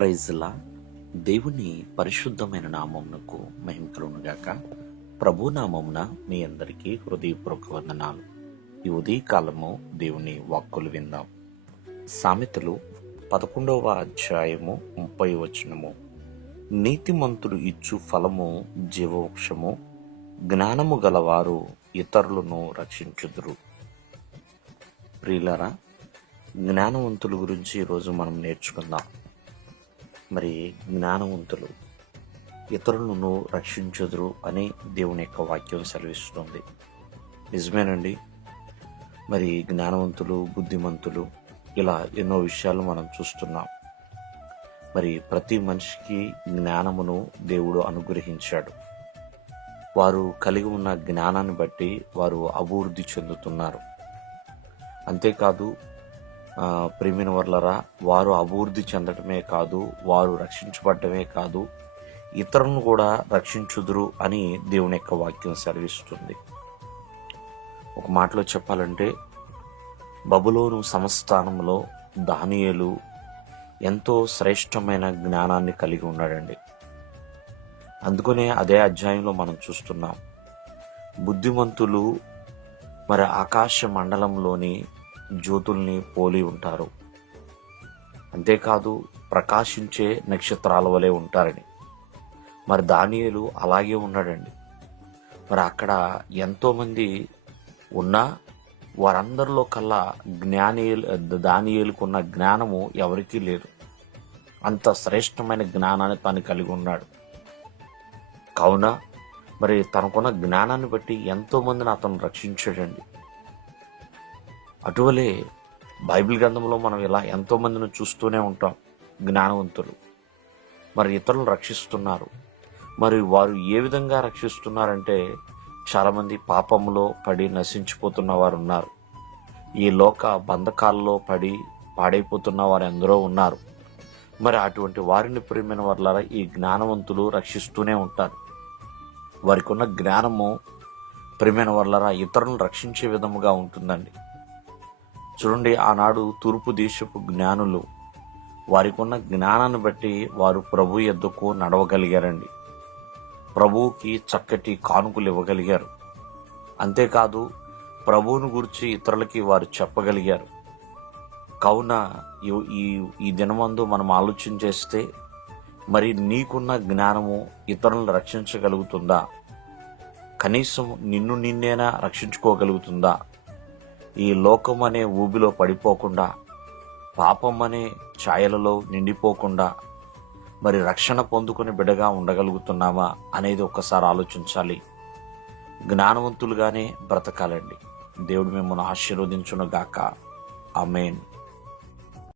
ప్రైజ్లా దేవుని పరిశుద్ధమైన నామమునకు మహిమ కలుగునుగాక. ప్రభు నామమున మీ అందరికీ హృదయపూర్వక వందనాలు. ఈ ఉదయకాలము దేవుని వాక్కులు విందాం. సామెతలు 11వ అధ్యాయము 30వ వచనము. నీతిమంతుడు ఇచ్చు ఫలము జీవవృక్షము, జ్ఞానము గలవారు ఇతరులను రక్షించుదురు. ప్రియులారా, జ్ఞానవంతుల గురించి ఈరోజు మనం నేర్చుకుందాం. మరి జ్ఞానవంతులు ఇతరులను రక్షించుదురు అని దేవుని యొక్క వాక్యం సెలవిస్తుంది. నిజమేనండి. మరి జ్ఞానవంతులు, బుద్ధిమంతులు, ఇలా ఎన్నో విషయాలు మనం చూస్తున్నాం. మరి ప్రతి మనిషికి జ్ఞానమును దేవుడు అనుగ్రహించాడు. వారు కలిగి ఉన్న జ్ఞానాన్ని బట్టి వారు అభివృద్ధి చెందుతున్నారు. అంతేకాదు ప్రియమైన వర్లరా, వారు అభివృద్ధి చెందటమే కాదు, వారు రక్షించబడటమే కాదు, ఇతరులను కూడా రక్షించుదురు అని దేవుని యొక్క వాక్యం సెలవిస్తుంది. ఒక మాటలో చెప్పాలంటే, బబులోను సంస్థానంలో దానియేలు ఎంతో శ్రేష్టమైన జ్ఞానాన్ని కలిగి ఉన్నాడండి. అందుకనే అదే అధ్యాయంలో మనం చూస్తున్నాం, బుద్ధిమంతులు మరి ఆకాశ మండలంలోని జ్యోతుల్ని పోలి ఉంటారు, అంతేకాదు ప్రకాశించే నక్షత్రాల వలె ఉంటారని. మరి దానియేలు అలాగే ఉన్నాడండి. మరి అక్కడ ఎంతోమంది ఉన్నా వారందరిలో కల్లా దానియేలుకున్న జ్ఞానము ఎవరికీ లేదు. అంత శ్రేష్టమైన జ్ఞానాన్ని తాను కలిగి ఉన్నాడు. కావున మరి తనకున్న జ్ఞానాన్ని బట్టి ఎంతో మందిని అతను రక్షించాడండి. అటువలే బైబిల్ గ్రంథంలో మనం ఇలా ఎంతో మందిని చూస్తూనే ఉంటాం. జ్ఞానవంతులు మరి ఇతరులను రక్షిస్తున్నారు. మరి వారు ఏ విధంగా రక్షిస్తున్నారంటే, చాలామంది పాపంలో పడి నశించిపోతున్న వారు ఉన్నారు. ఈ లోక బంధకాల్లో పడి పాడైపోతున్న వారు ఎందరో ఉన్నారు. మరి అటువంటి వారిని ప్రియమైన వారులారా ఈ జ్ఞానవంతులు రక్షిస్తూనే ఉంటారు. వారికి ఉన్న జ్ఞానము ప్రియమైన వారులారా ఇతరులను రక్షించే విధముగా ఉంటుందండి. చూడండి, ఆనాడు తూర్పు దేశపు జ్ఞానులు వారికి ఉన్న జ్ఞానాన్ని బట్టి వారు ప్రభు యొద్దకు నడవగలిగారండి. ప్రభువుకి చక్కటి కానుకలు ఇవ్వగలిగారు. అంతేకాదు ప్రభువును గురించి ఇతరులకి వారు చెప్పగలిగారు. కావున ఈ దినమందు మనం ఆలోచన చేస్తే, మరి నీకున్న జ్ఞానము ఇతరులను రక్షించగలుగుతుందా? కనీసం నిన్నేనా రక్షించుకోగలుగుతుందా? ఈ లోకం అనే ఊబిలో పడిపోకుండా, పాపం అనే ఛాయలలో నిండిపోకుండా మరి రక్షణ పొందుకుని బిడ్డగా ఉండగలుగుతున్నామా అనేది ఒక్కసారి ఆలోచించాలి. జ్ఞానవంతులుగానే బ్రతకాలండి. దేవుడు మిమ్మల్ని ఆశీర్వదించును గాక. ఆమేన్.